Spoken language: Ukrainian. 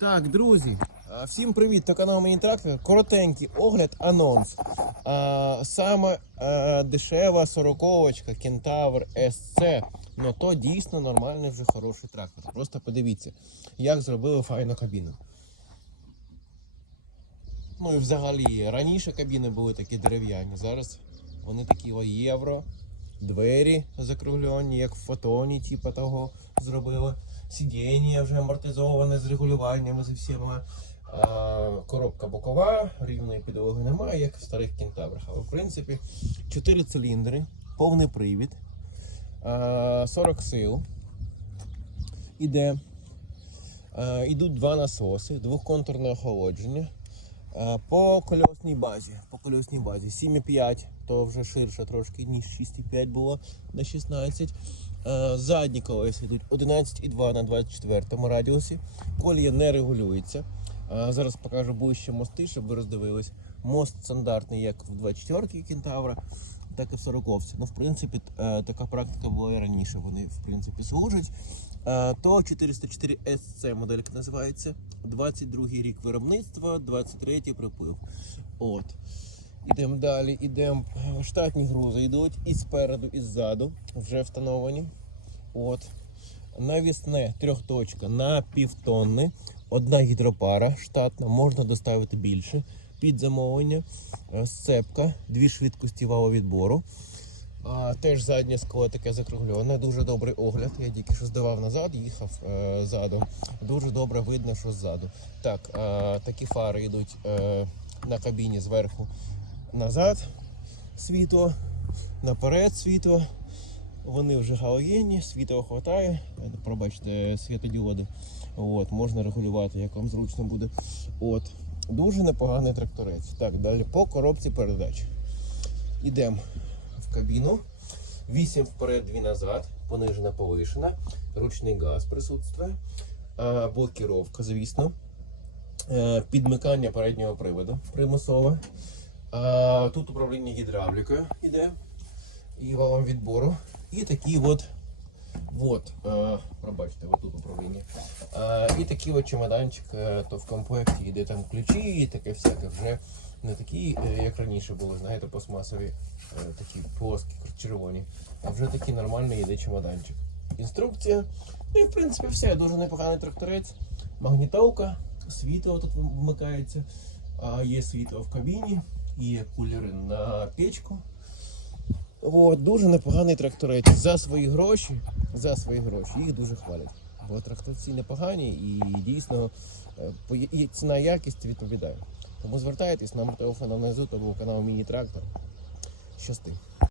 Так, друзі, всім привіт! То канал Мені Трактор. Коротенький огляд, анонс. Саме дешева сороковочка Кентавр SC. Ну то дійсно нормальний вже хороший трактор. Просто подивіться, як зробили файну кабіну. Ну і взагалі, раніше кабіни були такі дерев'яні, зараз вони такі о євро. Двері закруглені, як в фотоні, типу того зробили. Сидіння вже амортизоване з регулюваннями з всіма. А, коробка бокова, рівної підлоги немає, як в старих кентаврах. Але в принципі 4 циліндри, повний привід, а, 40 сил. Іде. Ідуть два насоси, двохконтурне охолодження. По кольосній базі. По кольосній базі 7,5, то вже ширше трошки, ніж 6,5 було на 16. Е, Задні колеса йдуть 11,2 на 24 радіусі. Колія не регулюється. Е, Зараз покажу ближче мости, щоб ви роздивились. Мост стандартний, як в 24 кентавра, так і в 40 Ну, в принципі, е, така практика була і раніше. Вони в принципі служать. То 404 SC моделька називається. 22 й рік виробництва, 23 й приплив. От. Ідемо далі, ідемо. Штатні грузи йдуть і спереду, і ззаду вже встановлені. От. Навісне трьохточка на півтонни. Одна гідропара штатна, можна доставити більше під замовлення. Е, Сцепка, дві швидкості валовідбору. А, теж заднє скло таке закруглене, дуже добрий огляд. Я тільки що здавав назад, їхав е, задом. Дуже добре видно, що ззаду. Так, е, такі фари йдуть е, на кабіні зверху назад світло, наперед світло. Вони вже галогенні, світла. Е, Пробачте, світодіоди. От, можна регулювати, як вам зручно буде. От. Дуже непоганий тракторець. Так, далі по коробці передач. Ідемо в кабіну. 8 вперед, 2 назад, понижена, повишена, ручний газ присутствує, блокіровка, звісно, Е, підмикання переднього приводу примусове. А, Тут управління гідравлікою йде і валом відбору. І такий от, от е, пробачте, от тут управління. Е, і такий от чемоданчик, е, то в комплекті йде там ключі і таке всяке вже не такі, е, як раніше були, знаєте, пластмасові, е, такі плоскі, червоні, а вже такий нормальний йде чемоданчик. Інструкція. Ну і в принципі все, дуже непоганий тракторець. Магнітолка, світло тут вмикається, є світло в кабіні, є кулери на печку. От, дуже непоганий тракторець. За свої гроші, за свої гроші їх дуже хвалять. Бо тракторці непогані і дійсно е, і ціна якість відповідає. Тому звертайтесь, номер телефону внизу, то був канал Міні Трактор. Щасти.